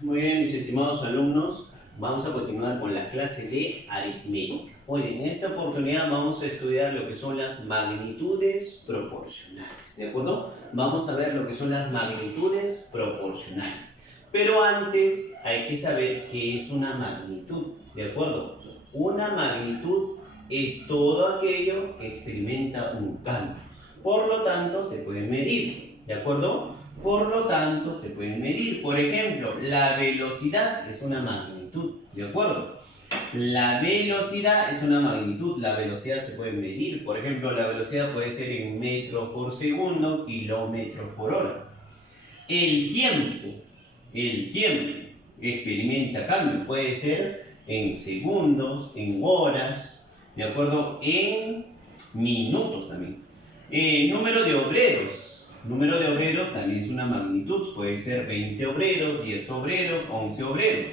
Muy bien, mis estimados alumnos, vamos a continuar con la clase de aritmética. Muy bien, en esta oportunidad vamos a estudiar lo que son las magnitudes proporcionales, ¿de acuerdo? Vamos a ver lo que son las magnitudes proporcionales. Pero antes hay que saber qué es una magnitud, ¿de acuerdo? Una magnitud es todo aquello que experimenta un cambio. Por lo tanto, se puede medir, ¿de acuerdo? Por lo tanto, se pueden medir. Por ejemplo, la velocidad es una magnitud, ¿de acuerdo? La velocidad es una magnitud. La velocidad se puede medir. Por ejemplo, la velocidad puede ser en metros por segundo, kilómetros por hora. El tiempo experimenta cambio. Puede ser en segundos, en horas, ¿de acuerdo? En minutos también. Número de obreros. Número de obreros también es una magnitud, puede ser 20 obreros, 10 obreros, 11 obreros.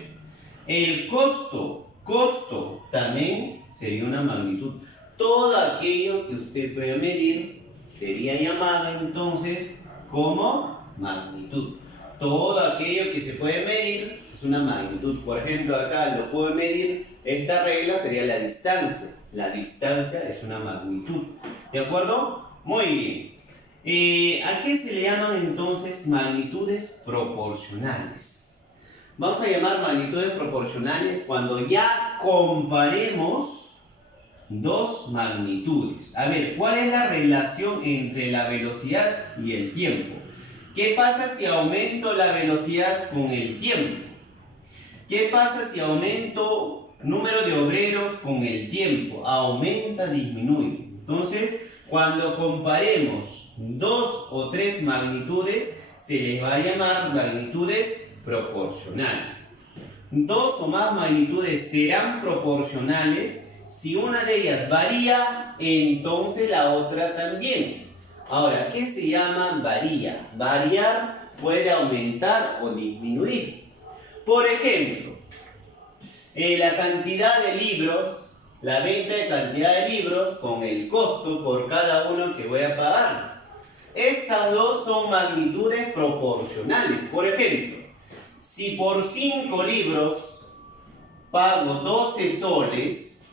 El costo también sería una magnitud. Todo aquello que usted pueda medir sería llamado entonces como magnitud. Todo aquello que se puede medir es una magnitud. Por ejemplo, acá lo puedo medir, esta regla sería la distancia. La distancia es una magnitud. ¿De acuerdo? Muy bien. ¿A qué se le llaman entonces magnitudes proporcionales? Vamos a llamar magnitudes proporcionales cuando ya comparemos dos magnitudes. A ver, ¿cuál es la relación entre la velocidad y el tiempo? ¿Qué pasa si aumento la velocidad con el tiempo? ¿Qué pasa si aumento número de obreros con el tiempo? Aumenta, disminuye. Entonces, cuando comparemos dos o tres magnitudes, se les va a llamar magnitudes proporcionales. Dos o más magnitudes serán proporcionales si una de ellas varía, entonces la otra también. Ahora, ¿qué se llama varía? Variar puede aumentar o disminuir. Por ejemplo, la cantidad de libros, la venta de cantidad de libros con el costo por cada uno que voy a pagar. Estas dos son magnitudes proporcionales. Por ejemplo, si por 5 libros pago 12 soles,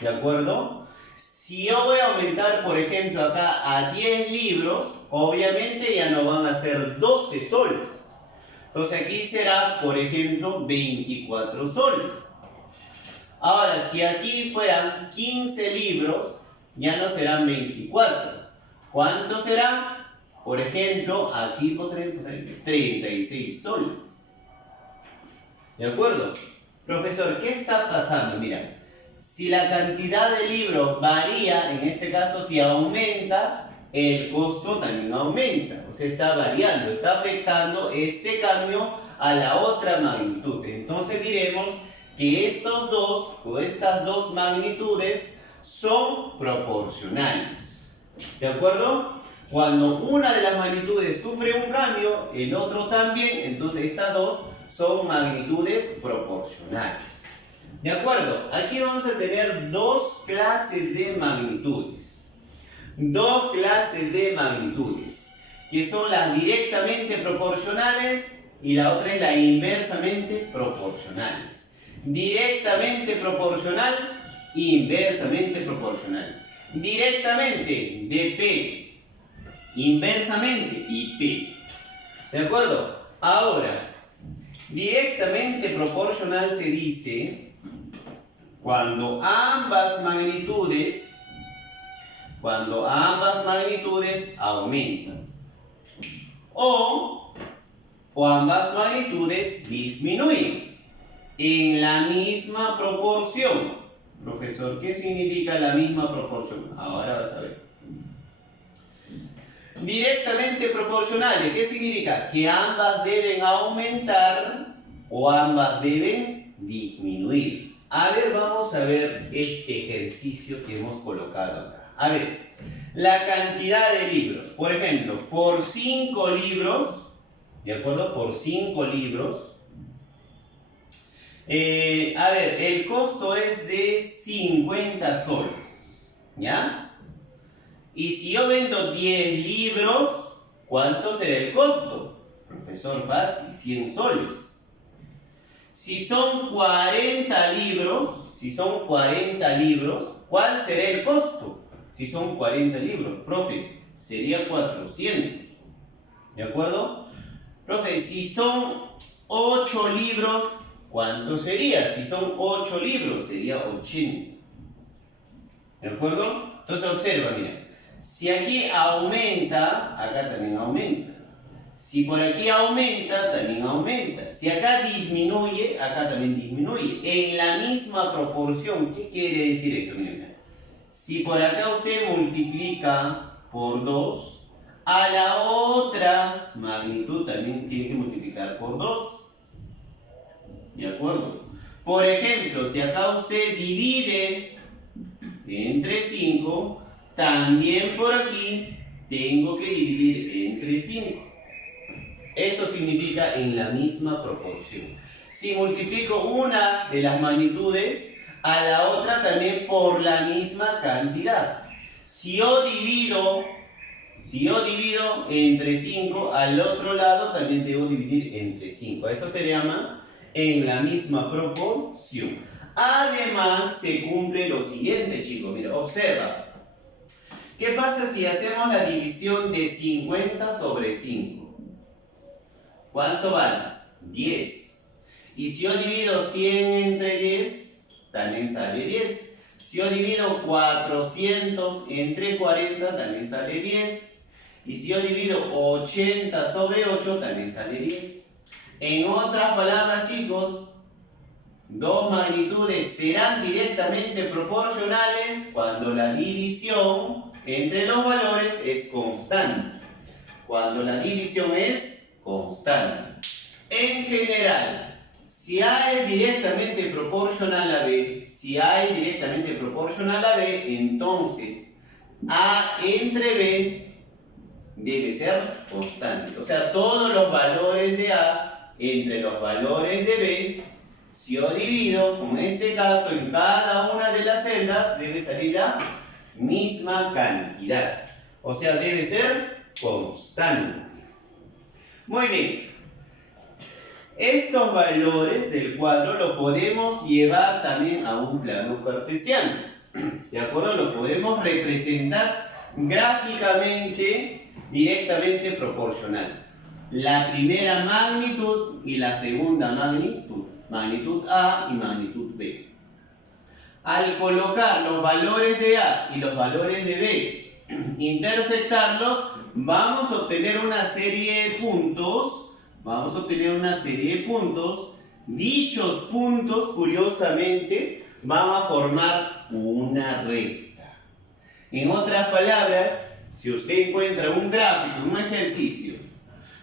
¿de acuerdo? Si yo voy a aumentar, por ejemplo, acá a 10 libros, obviamente ya no van a ser 12 soles. Entonces aquí será, por ejemplo, 24 soles. Ahora, si aquí fueran 15 libros, ya no serán 24. ¿Cuántos serán? Por ejemplo, aquí pondré 36 soles. ¿De acuerdo? Profesor, ¿qué está pasando? Mira, si la cantidad de libros varía, en este caso si aumenta, el costo también aumenta. O sea, está variando, está afectando este cambio a la otra magnitud. Entonces diremos que estos dos o estas dos magnitudes son proporcionales. ¿De acuerdo? Cuando una de las magnitudes sufre un cambio, el otro también, entonces estas dos son magnitudes proporcionales. ¿De acuerdo? Aquí vamos a tener dos clases de magnitudes. Dos clases de magnitudes, que son las directamente proporcionales y la otra es la inversamente proporcionales. Directamente proporcional, inversamente proporcional. Directamente dp, inversamente ip. ¿De acuerdo? Ahora, directamente proporcional se dice cuando ambas magnitudes aumentan o ambas magnitudes disminuyen en la misma proporción. Profesor, ¿qué significa la misma proporción? Ahora vas a ver. Directamente proporcionales, ¿qué significa? Que ambas deben aumentar o ambas deben disminuir. A ver, vamos a ver este ejercicio que hemos colocado acá. A ver, la cantidad de libros. Por ejemplo, por 5 libros, ¿de acuerdo? Por 5 libros. A ver, el costo es de 50 soles, ¿ya? Y si yo vendo 10 libros, ¿cuánto será el costo? Profesor, fácil, 100 soles. Si son 40 libros, ¿cuál será el costo? Si son 40 libros, profe, sería 400. ¿De acuerdo? Profe, si son 8 libros, ¿cuánto sería? Si son 8 libros, sería 80. ¿De acuerdo? Entonces observa, mira. Si aquí aumenta, acá también aumenta. Si por aquí aumenta, también aumenta. Si acá disminuye, acá también disminuye. En la misma proporción. ¿Qué quiere decir esto? Mira. Si por acá usted multiplica por 2, a la otra magnitud también tiene que multiplicar por 2. ¿De acuerdo? Por ejemplo, si acá usted divide entre 5, también por aquí tengo que dividir entre 5. Eso significa en la misma proporción. Si multiplico una de las magnitudes, a la otra también por la misma cantidad. Si yo divido entre 5, al otro lado también debo dividir entre 5. Eso se llama en la misma proporción. Además, se cumple lo siguiente, chicos. Mira, observa. ¿Qué pasa si hacemos la división de 50 sobre 5? ¿Cuánto vale? 10. Y si yo divido 100 entre 10, también sale 10. Si yo divido 400 entre 40, también sale 10. Y si yo divido 80 sobre 8, también sale 10. En otras palabras, chicos, dos magnitudes serán directamente proporcionales cuando la división entre los valores es constante. Cuando la división es constante. En general, si A es directamente proporcional a B, entonces A entre B debe ser constante. O sea, todos los valores de A entre los valores de B, si yo divido, como en este caso, en cada una de las celdas, debe salir la misma cantidad. O sea, debe ser constante. Muy bien. Estos valores del cuadro lo podemos llevar también a un plano cartesiano. ¿De acuerdo? Lo podemos representar gráficamente, directamente proporcional. La primera magnitud y la segunda magnitud. Magnitud A y magnitud B. Al colocar los valores de A y los valores de B, intersectarlos, vamos a obtener una serie de puntos. Dichos puntos, curiosamente, van a formar una recta. En otras palabras, si usted encuentra un gráfico, un ejercicio,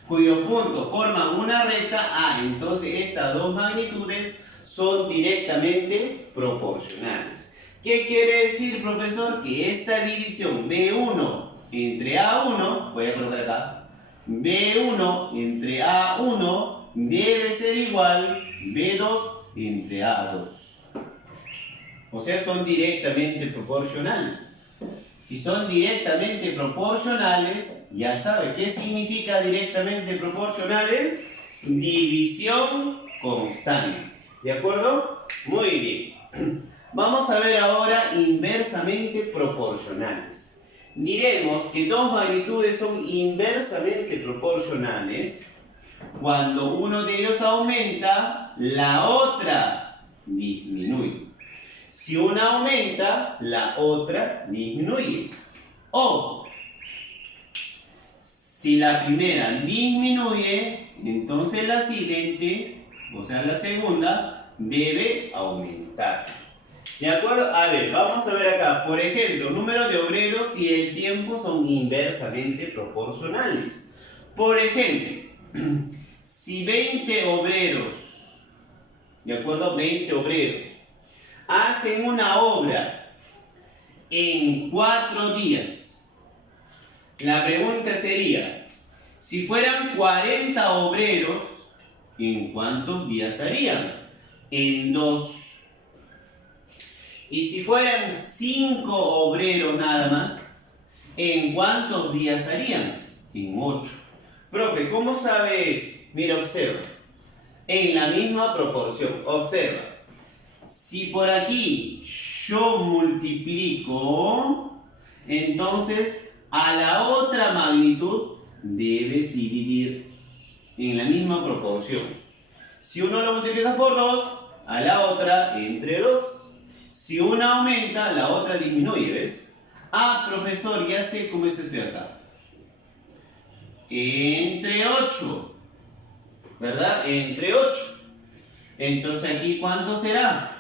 cuyos puntos forman una recta, entonces estas dos magnitudes son directamente proporcionales. ¿Qué quiere decir, profesor? Que esta división B1 entre A1, voy a colocar acá, B1 entre A1 debe ser igual B2 entre A2. O sea, son directamente proporcionales. Si son directamente proporcionales, ya sabe qué significa directamente proporcionales. División constante. ¿De acuerdo? Muy bien. Vamos a ver ahora inversamente proporcionales. Diremos que dos magnitudes son inversamente proporcionales cuando uno de ellos aumenta, la otra disminuye. Si una aumenta, la otra disminuye. O si la primera disminuye, entonces la siguiente, o sea la segunda, debe aumentar. ¿De acuerdo? A ver, vamos a ver acá. Por ejemplo, número de obreros y el tiempo son inversamente proporcionales. Por ejemplo, si 20 obreros, ¿de acuerdo? 20 obreros hacen una obra en 4 días. La pregunta sería, si fueran 40 obreros, ¿en cuántos días harían? En 2. Y si fueran 5 obreros nada más, ¿en cuántos días harían? En 8. Profe, ¿cómo sabe eso? Mira, observa. en la misma proporción. Observa, si por aquí yo multiplico, entonces a la otra magnitud debes dividir en la misma proporción. Si uno lo multiplica por 2, a la otra entre 2. Si una aumenta, la otra disminuye, ¿ves? Ah, profesor, ya sé cómo es esto de acá. Entre 8, ¿verdad? Entre 8. Entonces aquí, ¿cuánto será?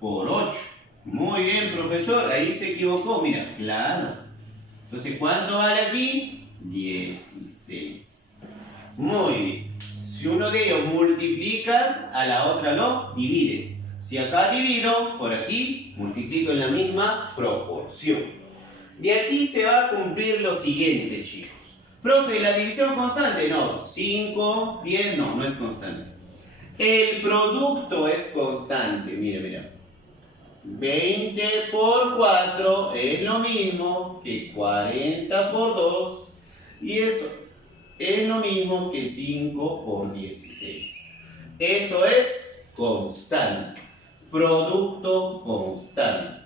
Por 8. Muy bien, profesor, ahí se equivocó, mira, claro. Entonces, ¿cuánto vale aquí? 16. Muy bien. Si uno de ellos multiplicas, a la otra lo divides. Si acá divido, por aquí multiplico en la misma proporción. De aquí se va a cumplir lo siguiente, chicos. Profe, ¿la división constante? No. 5, 10, no es constante. El producto es constante. Mira. 20 por 4 es lo mismo que 40 por 2. Y eso es lo mismo que 5 por 16. Eso es constante. Producto constante.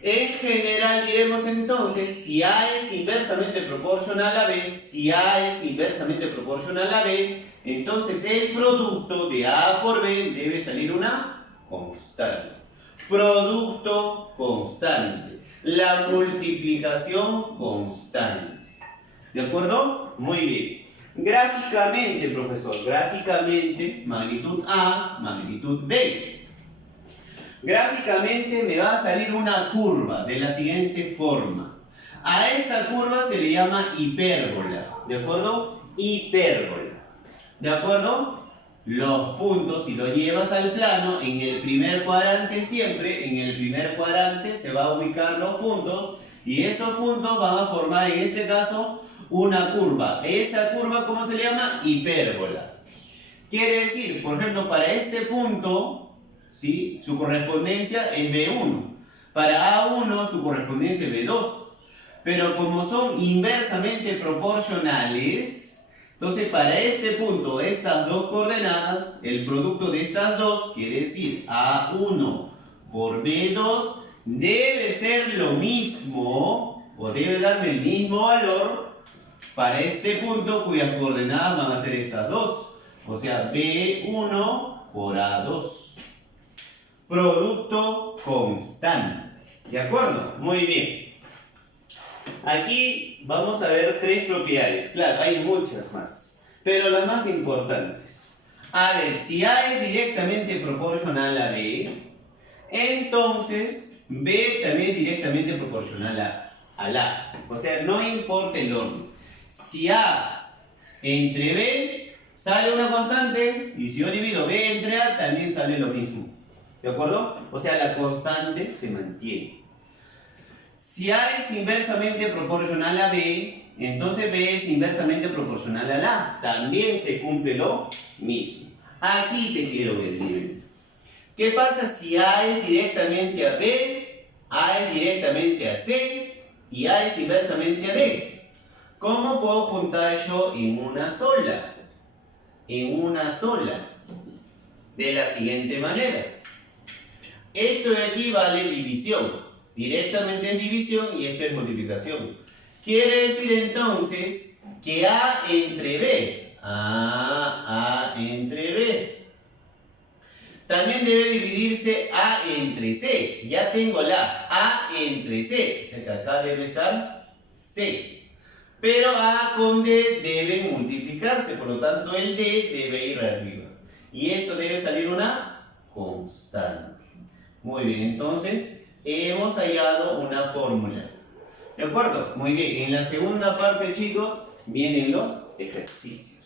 En general diremos entonces, si A es inversamente proporcional a B, si A es inversamente proporcional a B, entonces el producto de A por B debe salir una constante. Producto constante. La multiplicación constante. ¿De acuerdo? Muy bien. Gráficamente, profesor, gráficamente, magnitud A, magnitud B. Gráficamente me va a salir una curva de la siguiente forma. A esa curva se le llama hipérbola. ¿De acuerdo? Hipérbola. ¿De acuerdo? Los puntos, si lo llevas al plano, en el primer cuadrante siempre, en el primer cuadrante se va a ubicar los puntos y esos puntos van a formar en este caso una curva. Esa curva, ¿cómo se le llama? Hipérbola. Quiere decir, por ejemplo, para este punto, ¿sí?, su correspondencia es B1. Para A1 su correspondencia es B2. Pero como son inversamente proporcionales, entonces para este punto, estas dos coordenadas, el producto de estas dos, quiere decir A1 por B2, debe ser lo mismo, o debe darme el mismo valor para este punto cuyas coordenadas van a ser estas dos. O sea, B1 por A2. Producto constante. ¿De acuerdo? Muy bien. Aquí vamos a ver tres propiedades. Claro, hay muchas más, pero las más importantes. A ver, si A es directamente proporcional a B, entonces B también es directamente proporcional a la. O sea, no importa el orden. Si A entre B sale una constante, y si yo divido B entre A, también sale lo mismo. ¿De acuerdo? O sea, la constante se mantiene. Si A es inversamente proporcional a B, entonces B es inversamente proporcional a la. También se cumple lo mismo. Aquí te quiero ver bien. ¿Qué pasa si A es directamente a B, A es directamente a C y A es inversamente a D? ¿Cómo puedo juntar yo en una sola? En una sola. De la siguiente manera. Esto de aquí vale división. Directamente es división y esto es multiplicación. Quiere decir entonces que A entre B. A entre B. También debe dividirse A entre C. Ya tengo la A entre C. O sea que acá debe estar C. Pero A con D deben multiplicarse. Por lo tanto el D debe ir arriba. Y eso debe salir una constante. Muy bien, entonces hemos hallado una fórmula. ¿De acuerdo? Muy bien, en la segunda parte, chicos, vienen los ejercicios.